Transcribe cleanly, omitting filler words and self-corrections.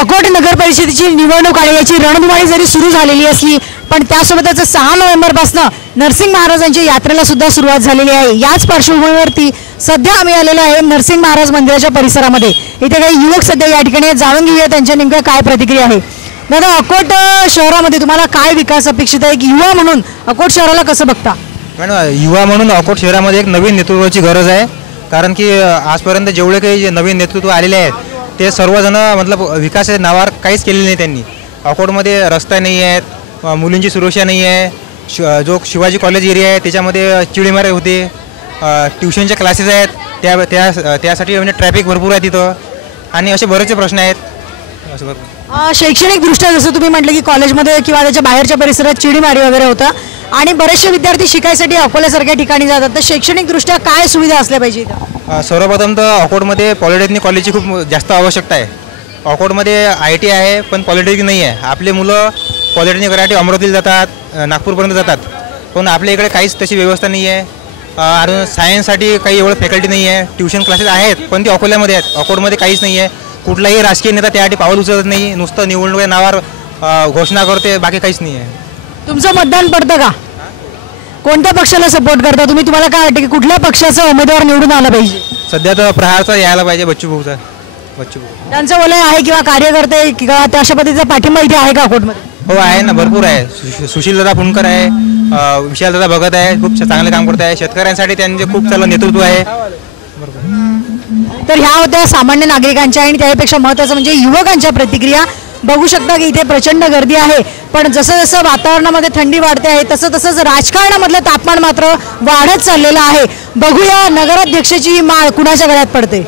अकोट नगर परिषदेची निवडणूक आणि याची रणधुमाळी जरी सुरू झालेली असली पण त्यासोबतच 6 नोव्हेंबरपासून नरसिंग महाराजांच्या यात्रेला सुद्धा सुरुवात झालेली आहे। याच पार्श्वभूमीवरती सध्या आम्ही आलेलो आहे नरसिंग महाराज मंदिराच्या परिसरामध्ये। इथे काही युवक सध्या या ठिकाणी जाणून घेऊया त्यांच्या नेमक्या काय प्रतिक्रिया आहे। दादा, अकोट शहरामध्ये तुम्हाला काय विकास अपेक्षित आहे? एक युवा म्हणून अकोट शहराला कसं बघता? मॅडम, युवा म्हणून अकोट शहरामध्ये एक नवीन नेतृत्वाची गरज आहे। कारण की आजपर्यंत जेवढे काही नवीन नेतृत्व आलेले आहेत ते सर्वजण मतलब विकासाच्या नावावर काहीच केलेलं नाही त्यांनी। अकोटमध्ये रस्ता नाही आहेत, मुलींची सुरक्षा नाही आहे, जो शिवाजी कॉलेज एरिया आहे त्याच्यामध्ये चिडीमारे होते, ट्युशनचे क्लासेस आहेत त्यासाठी म्हणजे ट्रॅफिक भरपूर आहे तिथं आणि असे बरेचसे प्रश्न आहेत। असं भरपूर शैक्षणिकदृष्ट्या जसं तुम्ही म्हटलं की कॉलेजमध्ये किंवा त्याच्या बाहेरच्या परिसरात चिडीमारी वगैरे होतं आणि बरेचसे विद्यार्थी शिकायसाठी अकोल्यासारख्या ठिकाणी जातात, तर शैक्षणिकदृष्ट्या काय सुविधा असल्या पाहिजे? सर्वप्रथम तर अकोटमध्ये पॉलिटेक्निक कॉलेजची खूप जास्त आवश्यकता आहे। अकोटमध्ये IIT आहे पण पॉलिटेक्निक नाही आहे। आपले मुलं पॉलिटेक्निक करायसाठी अमरावतीला जातात, नागपूरपर्यंत जातात, पण आपल्या इकडे काहीच तशी व्यवस्था नाही आहे। आणि सायन्ससाठी काही एवढं फॅकल्टी नाही आहे। ट्युशन क्लासेस आहेत पण ते अकोल्यामध्ये आहेत, अकोटमध्ये काहीच नाही आहे। कुठलाही राजकीय नेता त्यासाठी पाऊल उचलत नाही, नुसतं निवडणुकीच्या नावावर घोषणा करते, बाकी काहीच नाही आहे। तुमचं मतदान पडतं का? कोणत्या पक्षाला सपोर्ट करता तुम्ही? तुम्हाला काय वाटतं की कुठल्या पक्षाचा उमेदवार निवडून आला पाहिजे? सध्या तर प्रहारचा यायला पाहिजे, बच्चू भाऊचा। त्यांचं वलय आहे किंवा कार्यकर्ते किंवा त्या अशा पद्धतीचा पाठिंबा इथे आहे का अकोटमध्ये? हो आहे ना, भरपूर आहे। सुशीलदादा पुणकर आहे, विशालदादा भगत आहे, खूप चांगले काम करत आहे। शेतकऱ्यांसाठी त्यांचे खूप चांगलं नेतृत्व आहे। तर ह्या होत्या सामान्य नागरिकांच्या आणि त्यापेक्षा महत्त्वाचं म्हणजे युवकांच्या प्रतिक्रिया। बघू शकता की इथे प्रचंड गर्दी आहे, पण जसं जसं वातावरणामध्ये थंडी वाढते आहे तसं तसंच राजकारणामधलं तापमान मात्र वाढत चाललेलं आहे। बघूया नगराध्यक्षाची माळ कुणाच्या गळ्यात पडते।